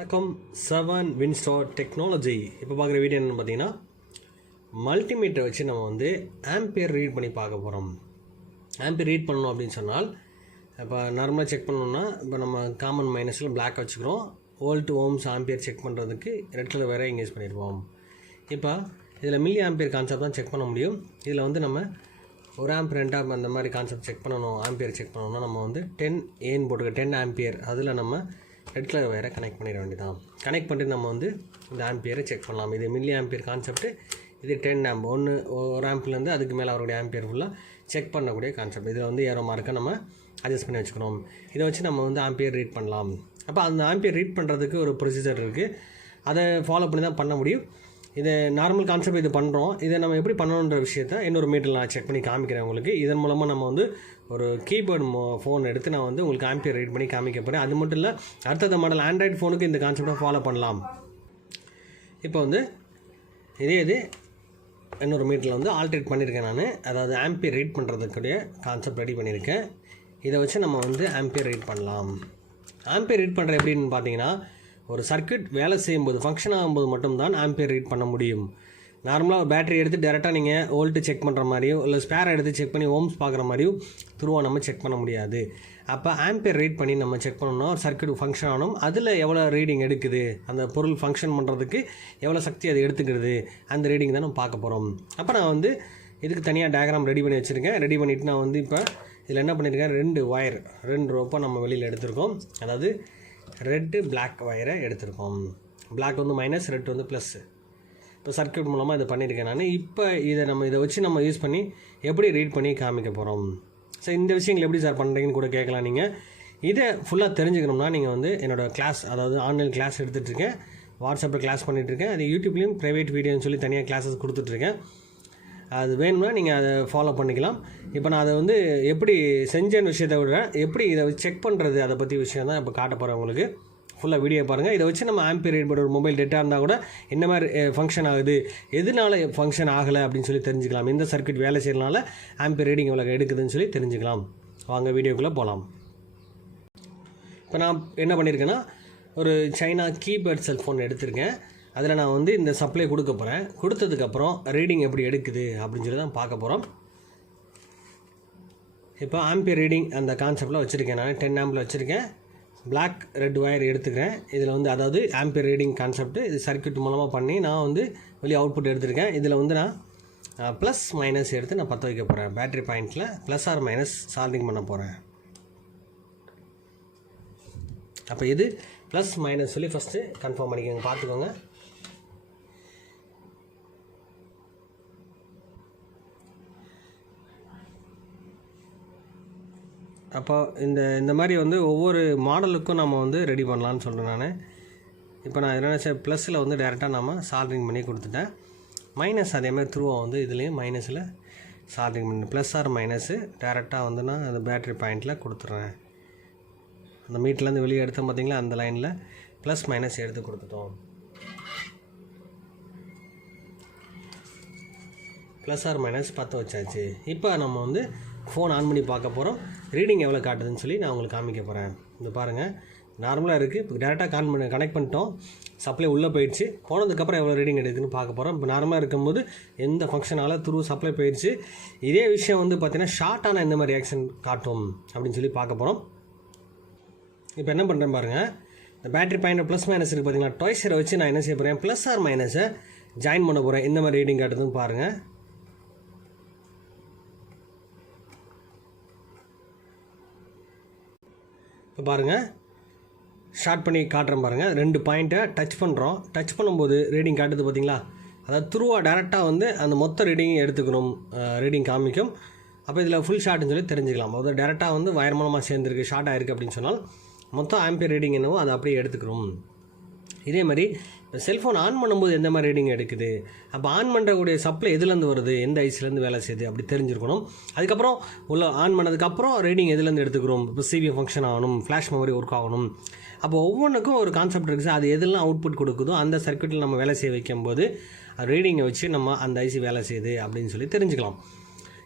வணக்கம். 7 Winstar technology. இப்போ பார்க்குற வீடியோ என்னென்னு பார்த்தீங்கன்னா, மல்டிமீட்டரை வச்சு நம்ம வந்து ஆம்பியர் ரீட் பண்ணி பார்க்க போகிறோம். ஆம்பியர் ரீட் பண்ணணும் அப்படின்னு சொன்னால், இப்போ நார்மலாக செக் பண்ணணும்னா, இப்போ நம்ம காமன் மைனஸில் பிளாக் வச்சுக்கிறோம். வோல்ட் ஓம்ஸ் ஆம்பியர் செக் பண்ணுறதுக்கு ரெட் கலர் வேறு யூஸ் பண்ணிடுவோம். இப்போ இதில் மில்லி ஆம்பியர் கான்செப்ட் தான் செக் பண்ண முடியும். இதில் வந்து நம்ம ஒரு ஆம்ப் 2 ஆம்ப் அந்த மாதிரி கான்செப்ட் செக் பண்ணணும். ஆம்பியர் செக் பண்ணணும்னா நம்ம வந்து 10 ஏன்னு போட்டுக்க 10 ஆம்பியர் அதில் நம்ம ரெட் கலர் வேறு கனெக்ட் பண்ணிட வேண்டியதான். கனெக்ட் பண்ணிட்டு நம்ம வந்து இந்த ஆம்பியரை செக் பண்ணலாம். இது மில்லி ஆம்பியர் கான்செப்ட்டு, இது 10 ஆம்ப் ஒரு ஆம்ப்லேருந்து அதுக்கு மேலே அவருடைய ஆம்பியர் ஃபுல்லாக செக் பண்ணக்கூடிய கான்செப்ட். இதில் வந்து ஏரோ மார்க்கை நம்ம அட்ஜஸ்ட் பண்ணி வச்சுக்கணும். இதை வச்சு நம்ம வந்து ஆம்பியர் ரீட் பண்ணலாம். அப்போ அந்த ஆம்பியர் ரீட் பண்ணுறதுக்கு ஒரு ப்ரொசீஜர் இருக்குது. அதை ஃபாலோ பண்ணி தான் பண்ண முடியும். இது நார்மல் கான்செப்ட் இது பண்ணுறோம். இதை நம்ம எப்படி பண்ணணுன்ற விஷயத்தை இன்னொரு மீட்டரில் நான் செக் பண்ணி காமிக்கிறேன் உங்களுக்கு. இதன் மூலமாக நம்ம வந்து ஒரு கீபோர்டு ஃபோன் எடுத்து நான் வந்து உங்களுக்கு ஆம்பியர் ரீட் பண்ணி காமிக்க போகிறேன். அது மட்டும் இல்லை, அடுத்தது மாடல் ஆண்ட்ராய்டு ஃபோனுக்கு இந்த கான்செப்டை ஃபாலோ பண்ணலாம். இப்போ வந்து இது இன்னொரு மீட்டரில் வந்து ஆல்ட்ரேட் பண்ணியிருக்கேன் நான். அதாவது ஆம்பியர் ரீட் பண்ணுறதுக்குடைய கான்செப்ட் ரெடி பண்ணியிருக்கேன். இதை வச்சு நம்ம வந்து ஆம்பியர் ரீட் பண்ணலாம். ஆம்பியர் ரீட் பண்ணுற எப்படின்னு பார்த்தீங்கன்னா, ஒரு சர்க்யூட் வேலை செய்யும்போது, ஃபங்க்ஷன் ஆகும்போது மட்டும்தான் ஆம்பியர் ரீட் பண்ண முடியும். நார்மலாக ஒரு பேட்டரி எடுத்து டேரெக்டாக நீங்கள் வோல்ட்டு செக் பண்ணுற மாதிரியோ இல்லை ஸ்பேரை எடுத்து செக் பண்ணி ஓம்ஸ் பார்க்குற மாதிரியும் த்ரூவாக நம்ம செக் பண்ண முடியாது. அப்போ ஆம்பியர் ரீட் பண்ணி நம்ம செக் பண்ணோம்னா ஒரு சர்க்யூட் ஃபங்க்ஷன் ஆகணும். அதில் எவ்வளோ ரீடிங் எடுக்குது, அந்த பொருள் ஃபங்க்ஷன் பண்ணுறதுக்கு எவ்வளோ சக்தி அது எடுத்துக்கிறது, அந்த ரீடிங் தான் நம்ம பார்க்க போகிறோம். அப்போ நான் வந்து இதுக்கு தனியாக டயக்ராம் ரெடி பண்ணி வச்சுருக்கேன். ரெடி பண்ணிவிட்டு நான் வந்து இப்போ இதில் என்ன பண்ணியிருக்கேன், 2 ரோப்பை நம்ம வெளியில் எடுத்திருக்கோம். அதாவது ரெட்டு பிளாக் வயரை எடுத்திருக்கோம். பிளாக் வந்து மைனஸ், ரெட் வந்து ப்ளஸ்ஸு. இப்போ சர்க்யூட் மூலமாக இதை பண்ணியிருக்கேன் நான். இப்போ இதை வச்சு நம்ம யூஸ் பண்ணி எப்படி ரீட் பண்ணி காமிக்க போகிறோம். ஸோ இந்த விஷயங்கள் எப்படி சார் பண்ணுறீங்கன்னு கூட கேட்கலாம். நீங்கள் இதை ஃபுல்லாக தெரிஞ்சுக்கணும்னா நீங்கள் வந்து என்னோடய கிளாஸ், அதாவது ஆன்லைன் கிளாஸ் எடுத்துகிட்ருக்கேன். வாட்ஸ்அப்பில் கிளாஸ் பண்ணிகிட்ருக்கேன். அது யூடியூப்லேயும் ப்ரைவேட் வீடியோன்னு சொல்லி தனியாக கிளாஸஸ் கொடுத்துட்ருக்கேன். அது வேணும்னா நீங்கள் அதை ஃபாலோ பண்ணிக்கலாம். இப்போ நான் அதை வந்து எப்படி செஞ்சேன்னு விஷயத்தை விட எப்படி இதை செக் பண்ணுறது அதை பற்றி விஷயம் தான் இப்போ காட்ட போகிறேன் உங்களுக்கு. ஃபுல்லாக வீடியோ பாருங்கள். இதை வச்சு நம்ம ஆம்பியர் ரீட் பண்ணுற ஒரு மொபைல் டேட்டா இருந்தால் கூட என்ன மாதிரி ஃபங்க்ஷன் ஆகுது, எதனால ஃபங்க்ஷன் ஆகலை அப்படின்னு சொல்லி தெரிஞ்சுக்கலாம். எந்த சர்க்யூட் வேலை செய்யறதுனால ஆம்பியர் ரீடிங் எவ்வளோ எடுக்குதுன்னு சொல்லி தெரிஞ்சுக்கலாம். வாங்க வீடியோக்குள்ளே போகலாம். இப்போ நான் என்ன பண்ணியிருக்கேன்னா, ஒரு சைனா கீபேட் செல்ஃபோன் எடுத்திருக்கேன். அதில் நான் வந்து இந்த சப்ளை கொடுக்க போகிறேன். கொடுத்ததுக்கப்புறம் ரீடிங் எப்படி எடுக்குது அப்படின்னு சொல்லி தான் பார்க்க போகிறோம். இப்போ ஆம்பியர் ரீடிங் அந்த கான்செப்டில் வச்சுருக்கேன். நான் 10 ஆம்பில் வச்சுருக்கேன். பிளாக் ரெட் ஒயர் எடுத்துக்கிறேன். இதில் வந்து அதாவது ஆம்பியர் ரீடிங் கான்செப்ட் இது சர்க்யூட் மூலமாக பண்ணி நான் வந்து வெளியே அவுட்புட் எடுத்திருக்கேன். இதில் வந்து நான் ப்ளஸ் மைனஸ் எடுத்து நான் பற்ற வைக்க போகிறேன். பேட்டரி பாயிண்டில் ப்ளஸ் ஆர் மைனஸ் சால்விங் பண்ண போகிறேன். அப்போ இது ப்ளஸ் மைனஸ் சொல்லி ஃபஸ்ட்டு கன்ஃபார்ம் பண்ணிக்கோங்க, பார்த்துக்கோங்க. அப்போ இந்த மாதிரி வந்து ஒவ்வொரு மாடலுக்கும் நம்ம வந்து ரெடி பண்ணலான்னு சொல்கிறேன் நான். இப்போ நான் என்னென்ன ப்ளஸில் வந்து டேரெக்டாக நம்ம சால்ட்ரிங் பண்ணி கொடுத்துட்டேன். மைனஸ் அதேமாதிரி த்ரூவாக வந்து இதுலேயும் மைனஸில் சால்ட்ரிங் பண்ணி ப்ளஸ் ஆர் மைனஸு டேரெக்டாக வந்து நான் அந்த பேட்டரி பாயிண்டில் கொடுத்துட்றேன். அந்த மீட்டர்லேருந்து வெளியே எடுத்தோம் பார்த்திங்களா, அந்த லைனில் ப்ளஸ் மைனஸ் எடுத்து கொடுத்துட்டோம். ப்ளஸ் ஆர் மைனஸ் 10 வச்சாச்சு. இப்போ நம்ம வந்து ஃபோன் ஆன் பண்ணி பார்க்க போகிறோம். ரீடிங் எவ்வளோ காட்டுதுன்னு சொல்லி நான் உங்களுக்கு காமிக்க போகிறேன். இது பாருங்கள், நார்மலாக இருக்குது. இப்போ டேரெக்டாக கனெக்ட் பண்ணிட்டோம். சப்ளை உள்ளே போயிடுச்சு. போனதுக்கப்புறம் எவ்வளோ ரீடிங் எடுக்குதுன்னு பார்க்க போகிறோம். இப்போ நார்மலாக இருக்கும்போது எந்த ஃபங்க்ஷனால் த்ரூ சப்ளை போயிடுச்சு. இதே விஷயம் வந்து பார்த்திங்கன்னா ஷார்ட்டான எந்த மாதிரி ரியாக்ஷன் காட்டும் அப்படின்னு சொல்லி பார்க்க போகிறோம். இப்போ என்ன பண்ணுறேன் பாருங்கள், இந்த பேட்டரி பாயிண்ட் ப்ளஸ் மைனஸ் இருக்குது பார்த்தீங்களா, டாய்ஸரை வச்சு நான் என்ன செய்ய போகிறேன், ப்ளஸ் ஆர் மைனஸை ஜாயின் பண்ண போகிறேன். இந்த மாதிரி ரீடிங் காட்டுதுன்னு பாருங்கள். இப்போ பாருங்கள், ஷார்ட் பண்ணி காட்டுறேன் பாருங்கள். 2 பாயிண்ட்டை டச் பண்ணுறோம். டச் பண்ணும்போது ரீடிங் காட்டுது பார்த்தீங்களா. அதாவது த்ரூவாக டேரெக்டாக வந்து அந்த மொத்த ரீடிங் எடுத்துக்கணும், ரீடிங் காமிக்கும். அப்போ இதில் ஃபுல் ஷார்ட்னு சொல்லி தெரிஞ்சுக்கலாம். அதாவது டேரெக்டாக வந்து வயர் மூலமாக சேர்ந்துருக்கு, ஷார்ட் ஆகிருக்கு அப்படின்னு சொன்னால் மொத்தம் ஆம்பியர் ரீடிங் என்னவோ அதை அப்படியே எடுத்துக்கிறோம். இதே மாதிரி இப்போ செல்ஃபோன் ஆன் பண்ணும்போது எந்த மாதிரி ரீடிங் எடுக்குது, அப்போ ஆன் பண்ணுறக்கூடிய சப்ளை எதுலேருந்து வருது, எந்த ஐஸ்லேருந்து வேலை செய்யுது அப்படி தெரிஞ்சிருக்கணும். அதுக்கப்புறம் உள்ள ஆன் பண்ணதுக்கப்புறம் ரீடிங் எதுலேருந்து எடுத்துக்கிறோம், இப்போ சிபிஎம் ஃபங்க்ஷன் ஆகணும், ஃப்ளாஷ் மெமரி ஒர்க் ஆகணும். அப்போ ஒவ்வொன்றுக்கும் ஒரு கான்செப்ட் இருக்குது. அது எதெல்லாம் அவுட்புட் கொடுக்குதோ அந்த சர்க்யூட்டில் நம்ம வேலை செய்ய வைக்கும்போது ரீடிங்கை வச்சு நம்ம அந்த ஐசி வேலை செய்யுது அப்படின்னு சொல்லி தெரிஞ்சுக்கலாம்.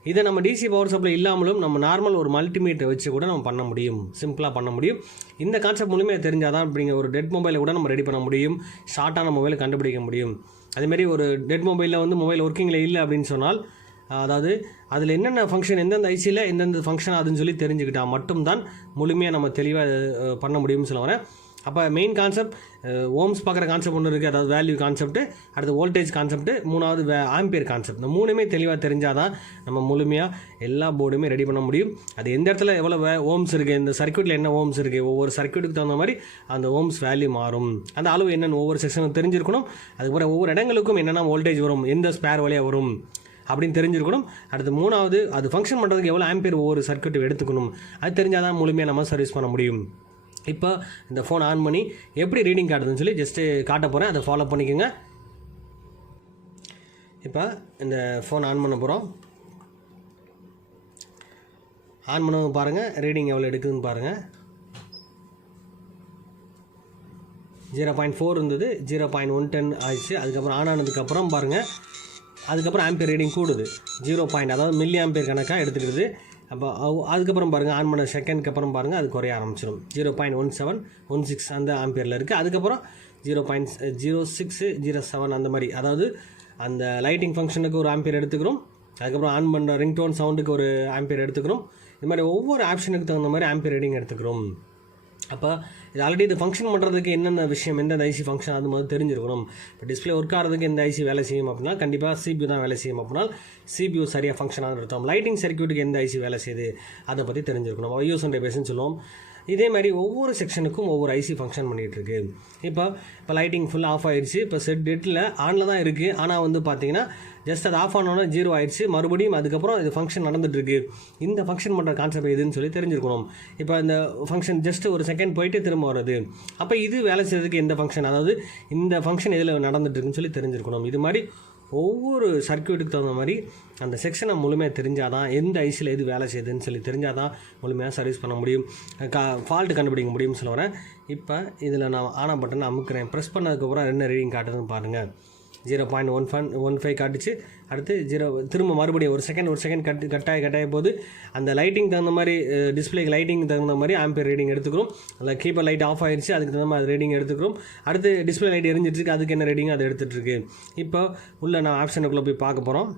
இதை நம்ம டிசி பவர் சப்ளை இல்லாமலும் நம்ம நார்மல் ஒரு மல்டிமீட்டர் வச்சு கூட நம்ம பண்ண முடியும், சிம்பிளாக பண்ண முடியும். இந்த கான்செப்ட் மூலமே தெரிஞ்சால் தான் இப்படிங்க ஒரு டெட் மொபைலை கூட நம்ம ரெடி பண்ண முடியும், ஷார்ட்டான மொபைலை கண்டுபிடிக்க முடியும். அதேமாரி ஒரு டெட் மொபைலில் வந்து மொபைல் ஒர்க்கிங்கில் இல்லை அப்படின்னு சொன்னால், அதாவது அதில் என்னென்ன ஃபங்க்ஷன் எந்தெந்த ஐசியில் எந்தெந்த ஃபங்க்ஷன் அதுன்னு சொல்லி தெரிஞ்சுக்கிட்டால் மட்டும்தான் முழுமையாக நம்ம தெளிவாக பண்ண முடியும்னு சொல்ல வரேன். அப்போ மெயின் கான்செப்ட் ஓம்ஸ் பார்க்குற கான்செப்ட் ஒன்று இருக்குது, அதாவது வேல்யூ கான்செப்ட்டு, அடுத்து வோல்டேஜ் கான்செப்ட்டு, மூணாவது ஆம்பியர் கான்செப்ட். இந்த மூணுமே தெளிவாக தெரிஞ்சால் தான் நம்ம முழுமையாக எல்லா போர்டுமே ரெடி பண்ண முடியும். அது எந்த இடத்துல எவ்வளோ ஓம்ஸ் இருக்குது, இந்த சர்க்யூட்டில் என்ன ஓம்ஸ் இருக்குது, ஒவ்வொரு சர்க்யூட்டுக்கு தகுந்த மாதிரி அந்த ஓம்ஸ் வேல்யூ மாறும். அந்த அளவு என்னென்னு ஒவ்வொரு செக்ஷனும் தெரிஞ்சிருக்கணும். அதுக்கப்புறம் ஒவ்வொரு இடங்களுக்கும் என்னென்ன வோல்டேஜ் வரும், எந்த ஸ்பேர் வழியாக வரும் அப்படின்னு தெரிஞ்சிருக்கணும். அடுத்து மூணாவது அது ஃபங்க்ஷன் பண்ணுறதுக்கு எவ்வளோ ஆம்பியர் ஒவ்வொரு சர்க்யூட் எடுத்துக்கணும், அது தெரிஞ்சால் தான் முழுமையாக நம்ம சர்வீஸ் பண்ண முடியும். இப்போ இந்த ஃபோன் ஆன் பண்ணி எப்படி ரீடிங் காட்டுதுன்னு சொல்லி ஜஸ்ட்டு காட்ட போகிறேன், அதை ஃபாலோ பண்ணிக்கோங்க. இப்போ இந்த ஃபோன் ஆன் பண்ண போகிறோம். ஆன் பண்ண பாருங்கள், ரீடிங் எவ்வளோ எடுக்குதுன்னு பாருங்கள். 0.4 இருந்தது, 0.110 ஆயிடுச்சு. அதுக்கப்புறம் ஆன் ஆனதுக்கப்புறம் பாருங்கள், அதுக்கப்புறம் ஆம்பியர் ரீடிங் கூடுது. 0. அதாவது மில்லி ஆம்பியர் கணக்காக எடுத்துக்கிடுது. அப்போ அதுக்கப்புறம் பாருங்கள், ஆன் பண்ண செகண்ட்க்கு அப்புறம் பாருங்கள் அது குறைய ஆரம்பிச்சிடும். 0.1716 அந்த ஆம்பியரில் இருக்குது. அதுக்கப்புறம் 0.06 07 அந்த மாதிரி, அதாவது அந்த லைட்டிங் ஃபங்க்ஷனுக்கு ஒரு ஆம்பியர் எடுத்துக்கிறோம். அதுக்கப்புறம் ஆன் பண்ணுற ரிங்டோன் சவுண்டுக்கு ஒரு ஆம்பியர் எடுத்துக்கிறோம். இது மாதிரி ஒவ்வொரு ஆப்ஷனுக்கு தகுந்த மாதிரி ஆம்பியர் ரீடிங் எடுத்துக்கிறோம். அப்போ இது ஆல்ரெடி இது ஃபங்க்ஷன் பண்ணுறதுக்கு என்னென்ன விஷயம், எந்தெந்த ஐசி ஃபங்க்ஷன் அது மாதிரி தெரிஞ்சிருக்கணும். இப்போ டிஸ்பிளே ஒர்க் ஆகிறதுக்கு எந்த ஐசி வேலை செய்யும் அப்படின்னா கண்டிப்பாக CPU தான் வேலை செய்யும். அப்படின்னா CPU சரியாக ஃபங்க்ஷனாக இருக்கும். லைட்டிங் சர்க்யூட்டுக்கு எந்த ஐசி வேலை செய்யுது அதை பற்றி தெரிஞ்சிருக்கணும். யூஸ் அண்ட் பேஸ்ன்னு சொல்லுவோம். இதே மாதிரி ஒவ்வொரு செக்ஷனுக்கும் ஒவ்வொரு ஐசி ஃபங்க்ஷன் பண்ணிகிட்ருக்கு. இப்போ லைட்டிங் ஃபுல்லாக ஆஃப் ஆகிடுச்சு. இப்போ செட் டெட்டில் ஆனில் தான் இருக்குது. ஆனால் வந்து பார்த்தீங்கன்னா ஜஸ்ட் அது ஆஃப் ஆனோன்னா 0 ஆயிடுச்சு. மறுபடியும் அதுக்கப்புறம் இது ஃபங்க்ஷன் நடந்துகிட்ருக்கு. இந்த ஃபங்க்ஷன் பண்ணுற கான்செப்ட் எதுன்னு சொல்லி தெரிஞ்சிருக்கணும். இப்போ இந்த ஃபங்க்ஷன் ஜஸ்ட் ஒரு செகண்ட் போயிட்டு திரும்ப வருது. அப்போ இது வேலை செய்யறதுக்கு எந்த ஃபங்க்ஷன், அதாவது இந்த ஃபங்க்ஷன் எதில் நடந்துகிட்ருக்குன்னு சொல்லி தெரிஞ்சிருக்கணும். இது மாதிரி ஒவ்வொரு சர்க்யூட்டுக்கு தகுந்த மாதிரி அந்த செக்ஷனை முழுமையாக தெரிஞ்சால் தான் எந்த ஐசியில் எது வேலை செய்யுதுன்னு சொல்லி தெரிஞ்சால் தான் முழுமையாக சர்வீஸ் பண்ண முடியும், ஃபால்ட்டு கண்டுபிடிக்க முடியும்னு சொல்ல வரேன். இப்போ இதில் நான் ஆன் பட்டன் அமுக்கிறேன். ப்ரெஸ் பண்ணதுக்கப்புறம் என்ன ரீடிங் காட்டுதுன்னு பாருங்கள். 0.15 காட்டுச்சு. அடுத்து 0 திரும்ப மறுபடியும் ஒரு செகண்ட் கட்டாய போது அந்த லைட்டிங் தகுந்த மாதிரி டிஸ்பிளேக்கு லைட்டிங் தகுந்த மாதிரி ஆம்பியர் ரீடிங் எடுத்துக்கிறோம். அதில் கீப்பர் லைட் ஆஃப் ஆயிடுச்சு, அதுக்கு தகுந்த மாதிரி ரீடிங் எடுத்துக்கிறோம். அடுத்து டிஸ்பிளே லைட் எரிஞ்சிட்ருக்கு, அதுக்கு என்ன ரீடிங் அதை எடுத்துகிட்ருக்கு. இப்போ உள்ள நான் ஆப்ஷனுக்குள்ளே போய் பார்க்க போகிறோம்.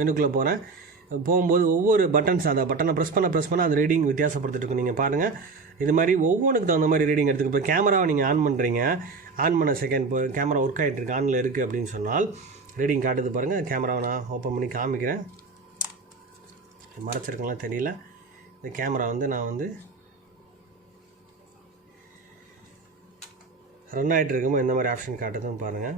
மெனுக்குள்ளே போகிறேன். போகும்போது ஒவ்வொரு பட்டன்ஸ், அந்த பட்டனை ப்ரெஸ் பண்ண அந்த ரீடிங் வித்தியாசப்படுத்திட்டு இருக்கும். நீங்கள் பாருங்கள், இது மாதிரி ஒவ்வொன்றுக்கு தகுந்த மாதிரி ரீடிங் எடுத்துக்கு. இப்போ கேமராவை நீங்கள் ஆன் பண்ணுறீங்க, ஆன் பண்ண செகண்ட் இப்போ கேமரா ஒர்க் ஆகிட்டுருக்கு, ஆனில் இருக்குது அப்படின்னு சொன்னால் ரீடிங் காட்டுது பாருங்கள். கேமராவை நான் ஓப்பன் பண்ணி காமிக்கிறேன். மறைச்சிருக்கலாம் தெரியல. இந்த கேமரா வந்து நான் வந்து ரன் ஆகிட்டு இருக்கும்போது எந்த மாதிரி ஆப்ஷன் காட்டுதுன்னு பாருங்கள்.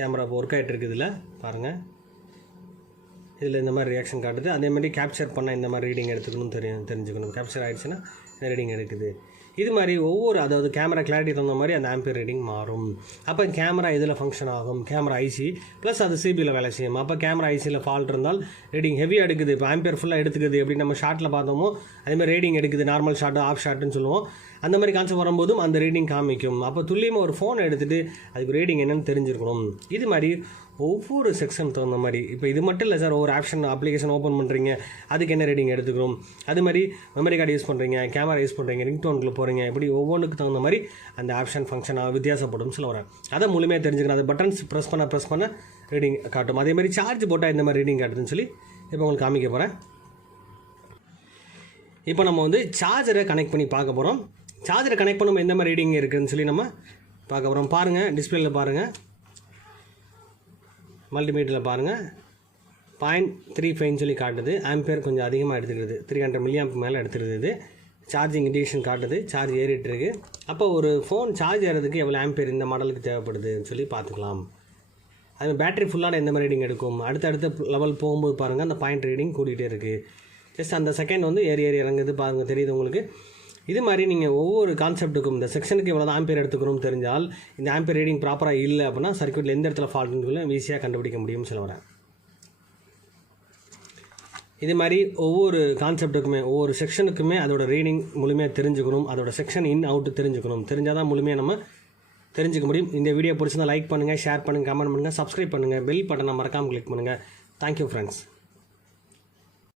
கேமரா இப்போ ஒர்க் ஆகிட்டு இருக்குது. இதில் பாருங்கள், இதில் இந்த மாதிரி ரியாக்ஷன் காட்டுது. அதேமாதிரி கேப்சர் பண்ணால் இந்த மாதிரி ரீடிங் எடுத்துக்கணும்னு தெரிஞ்சுக்கணும். கேப்சர் ஆகிடுச்சுன்னா இந்த ரீடிங் எடுக்குது. இது மாதிரி ஒவ்வொரு, அதாவது கேமரா கிளாரிட்டி தகுந்த மாதிரி அந்த ஆம்பியர் ரீடிங் மாறும். அப்போ கேமரா இதில் ஃபங்க்ஷன் ஆகும், கேமரா ஐசி ப்ளஸ் அது சிபியில் வேலை செய்யும். அப்போ கேமரா ஐசியில் ஃபால்ட் இருந்தால் ரீடிங் ஹெவியாக எடுக்குது, இப்போ ஆம்பியர் ஃபுல்லாக எடுத்துக்குது. எப்படி நம்ம ஷார்ட்டில் பார்த்தோமோ அதேமாதிரி ரீடிங் எடுக்குது, நார்மல் ஷார்ட்டு ஆஃப் ஷார்ட்டுன்னு சொல்லுவோம். அந்த மாதிரி கான்செப்ட் வரும்போதும் அந்த ரீடிங் காமிக்கும். அப்போ துல்லியமாக ஒரு ஃபோன் எடுத்துகிட்டு அதுக்கு ரீடிங் என்னென்னு தெரிஞ்சிருக்கணும். இது மாதிரி ஒவ்வொரு செக்ஷன் தகுந்த மாதிரி. இப்போ இது மட்டும் இல்லை சார், ஒவ்வொரு ஆப்ஷன் அப்ளிகேஷன் ஓப்பன் பண்ணுறீங்க, அதுக்கு என்ன ரீடிங் எடுத்துக்கிறோம். அது மாதிரி மெமரி கார்டு யூஸ் பண்ணுறீங்க, கேமரா யூஸ் பண்ணுறீங்க, ரிங்டோனுக்குள்ளே போகிறீங்க, இப்படி ஒவ்வொன்றுக்கு தகுந்த மாதிரி அந்த ஆப்ஷன் ஃபங்க்ஷனாக வித்தியாசப்படும் சொல்ல வரேன். அதை முழுமையாக தெரிஞ்சுக்கணும். அது பட்டன்ஸ் ப்ரெஸ் பண்ண ரீடிங் காட்டும். அதே மாதிரி சார்ஜ் போட்டால் இந்த மாதிரி ரீடிங் காட்டுதுன்னு சொல்லி இப்போ உங்களுக்கு காமிக்க போகிறேன். இப்போ நம்ம வந்து சார்ஜரை கனெக்ட் பண்ணி பார்க்க போகிறோம். சார்ஜரை கனெக்ட் பண்ணும்போது எந்த மாதிரி ரீடிங் இருக்குதுன்னு சொல்லி நம்ம பார்க்க போகிறோம். பாருங்கள், டிஸ்பிளேயில் பாருங்கள், மல்டிமீட்டரில் பாருங்கள் 0.35 சொல்லி காட்டுது. ஆம்பியர் கொஞ்சம் அதிகமாக எடுத்துக்கிறது, 300 mAh மேலே எடுத்துக்கிறது. சார்ஜிங் இண்டிகேஷன் காட்டுது, சார்ஜ் ஏறிட்டுருக்கு. அப்போ ஒரு ஃபோன் சார்ஜ் ஏறதுக்கு எவ்வளோ ஆம்பியர் இந்த மாடலுக்கு தேவைப்படுதுன்னு சொல்லி பார்த்துக்கலாம். அது பேட்டரி ஃபுல்லான எந்த மாதிரி ரீடிங் எடுக்கும். அடுத்த லெவல் போகும்போது பாருங்கள் அந்த பாயிண்ட் ரீடிங் கூட்டிகிட்டே இருக்குது. ஜஸ்ட் அந்த செகண்ட் வந்து ஏறி இறங்குது பாருங்கள், தெரியுது உங்களுக்கு. இது மாதிரி நீங்கள் ஒவ்வொரு கான்செப்ட்டுக்கும் இந்த செக்ஷனுக்கு எவ்வளோ ஆம்பியர் எடுத்துக்கணும்னு தெரிஞ்சால் இந்த ஆம்பியர் ரீடிங் ப்ராப்பராக இல்லை அப்படின்னா சர்க்யூட்டில் எந்த இடத்துல ஃபால்ட்டுன்னு ஈஸியாக கண்டுபிடிக்க முடியும்னு சொல்ல வரேன். இது மாதிரி ஒவ்வொரு கான்செப்ட்டுக்குமே ஒவ்வொரு செக்ஷனுக்குமே அதோட ரீடிங் முழுமையாக தெரிஞ்சுக்கணும். அதோட செக்ஷன் இன் அவுட்டு தெரிஞ்சுக்கணும். தெரிஞ்சால் தான் முழுமையாக நம்ம தெரிஞ்சுக்க முடியும். இந்த வீடியோ பிடிச்சிருந்தா லைக் பண்ணுங்கள், ஷேர் பண்ணுங்கள், கமெண்ட் பண்ணுங்கள், சப்ஸ்கிரைப் பண்ணுங்கள், பெல் பட்டனை மறக்காமல் கிளிக் பண்ணுங்கள். Thank you friends.